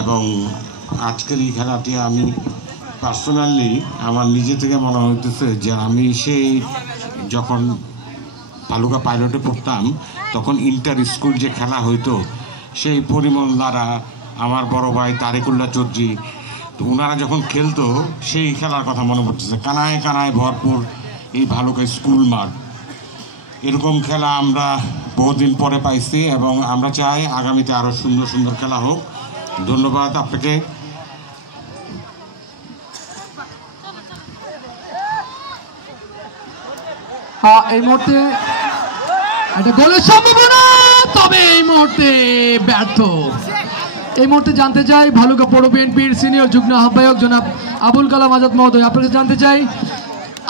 এবং আজকের এই খেলাটি আমি পার্সোনালি আমার নিজে থেকে মনে হইতেছে যে আমি সেই যখন ভালুকা পাইলটে পড়তাম তখন ইন্টার স্কুল যে খেলা হইতো সেই পরিমল দ্বারা আমার বড় ভাই তারিকুল্লাহ চৌধুরী, তো ওনারা যখন খেলতো সেই খেলার কথা মনে পড়তেছে। কানায় কানায় ভরপুর এই ভালুকা স্কুল মাঠ, এরকম খেলা আমরা বহুদিন পরে পাইছি এবং আমরা চাই আগামীতে আরও সুন্দর সুন্দর খেলা হোক। ধন্যবাদ আপনাকে। এই মুহূর্তে একটা গোলের সম্ভাবনা, তবে এই মুহূর্তে ব্যর্থ। এই মুহূর্তে জানতে চাই ভালুকা পৌর বিএনপির সিনিয়র যুগ্ম আহ্বায়ক জনাব আবুল কালাম আজাদ মহোদয়, আপনাকে জানতে চাই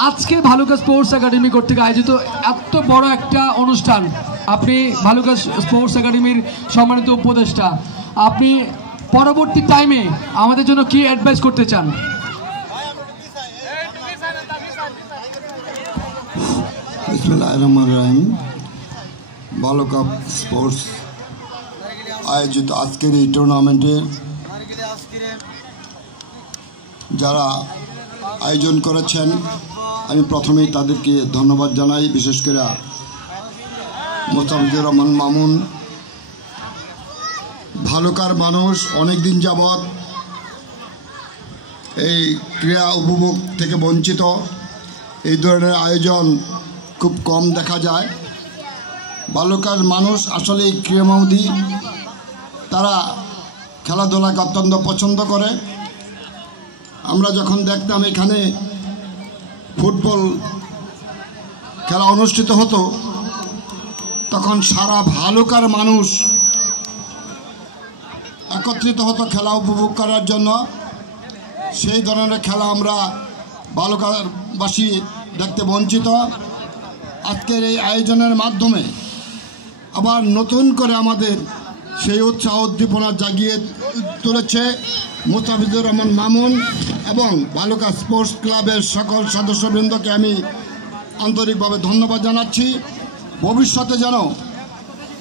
আজকে ভালুকা স্পোর্টস একাডেমি কর্তৃক আয়োজিত এত বড় একটা অনুষ্ঠান, আপনি ভালুকা স্পোর্টস একাডেমির সম্মানিত উপদেষ্টা, আপনি পরবর্তী টাইমে আমাদের জন্য কি অ্যাডভাইস করতে চান? বিসমিল্লাহির রহমানির রহিম। ভালুকা স্পোর্টস আয়োজিত আজকের এই টুর্নামেন্টের যারা আয়োজন করেছেন আমি প্রথমেই তাদেরকে ধন্যবাদ জানাই, বিশেষ করে মোস্তাফিজুর রহমান মামুন। ভালুকার মানুষ অনেক দিন যাবৎ এই ক্রীড়া উপভোগ থেকে বঞ্চিত। এই ধরনের আয়োজন খুব কম দেখা যায়। ভালুকার মানুষ আসলে ক্রীড়ামোদী, তারা খেলাধুলাকে অত্যন্ত পছন্দ করে। আমরা যখন দেখতাম এখানে ফুটবল খেলা অনুষ্ঠিত হতো তখন সারা ভালুকার মানুষ একত্রিত হতো খেলা উপভোগ করার জন্য। সেই ধরনের খেলা আমরা ভালুকাবাসী দেখতে বঞ্চিত। আজকের এই আয়োজনের মাধ্যমে আবার নতুন করে আমাদের সেই উৎসাহ উদ্দীপনা জাগিয়ে তুলেছে মুস্তাফিজুর রহমান মামুন এবং ভালুকা স্পোর্টস ক্লাবের সকল সদস্যবৃন্দকে আমি আন্তরিকভাবে ধন্যবাদ জানাচ্ছি। ভবিষ্যতে যেন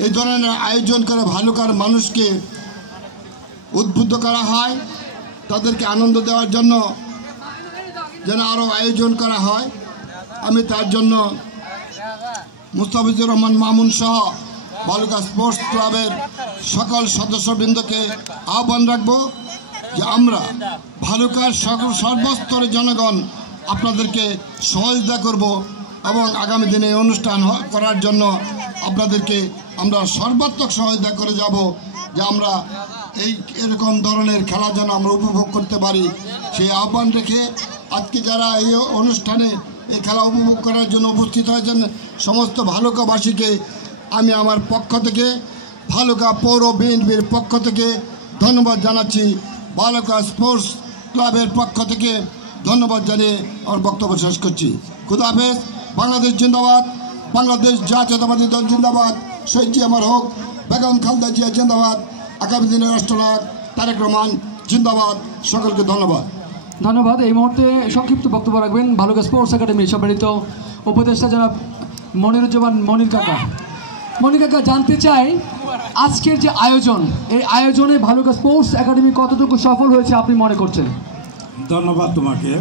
এই ধরনের আয়োজন করে ভালুকার মানুষকে উদ্বুদ্ধ করা হয়, তাদেরকে আনন্দ দেওয়ার জন্য যেন আরও আয়োজন করা হয়। আমি তার জন্য মুস্তাফিজুর রহমান মামুন সহ ভালুকা স্পোর্টস ক্লাবের সকল সদস্যবৃন্দকে আহ্বান রাখব যে আমরা ভালুকার সকল সর্বস্তরের জনগণ আপনাদেরকে সহযোগিতা করব এবং আগামী দিনে অনুষ্ঠান করার জন্য আপনাদেরকে আমরা সর্বাত্মক সহায়তা করে যাব, যে আমরা এরকম ধরনের খেলা যেন আমরা উপভোগ করতে পারি। সেই আহ্বান রেখে আজকে যারা এই অনুষ্ঠানে এই খেলা উপভোগ করার জন্য উপস্থিত হয়েছেন সমস্ত ভালুকাবাসীকে আমি আমার পক্ষ থেকে, ভালুকা পৌর বিএনপির পক্ষ থেকে ধন্যবাদ জানাচ্ছি। ভালুকা স্পোর্টস ক্লাবের পক্ষ থেকে ধন্যবাদ জানিয়ে আমার বক্তব্য শেষ করছি। খুদা হাফেজ। বাংলাদেশ জিন্দাবাদ, বাংলাদেশ জাতীয়তাবাদী দল জিন্দাবাদ, শহীদ জিয়া আমার হোক, বেগম খালেদা জিয়া জিন্দাবাদ, আগামী দিনের রাষ্ট্রনায়ক তারেক রহমান জিন্দাবাদ। সকলকে ধন্যবাদ। ধন্যবাদ। এই মুহূর্তে সংক্ষিপ্ত বক্তব্য রাখবেন ভালুকা স্পোর্টস একাডেমির সম্মানিত উপদেষ্টা জনাব মনিরুজ্জামান মনির কাকা। মনির কাকা, জানতে চাই আজকের যে আয়োজন, এই আয়োজনে ভালুকা স্পোর্টস একাডেমি কতটুকু সফল হয়েছে আপনি মনে করছেন? ধন্যবাদ তোমাকে।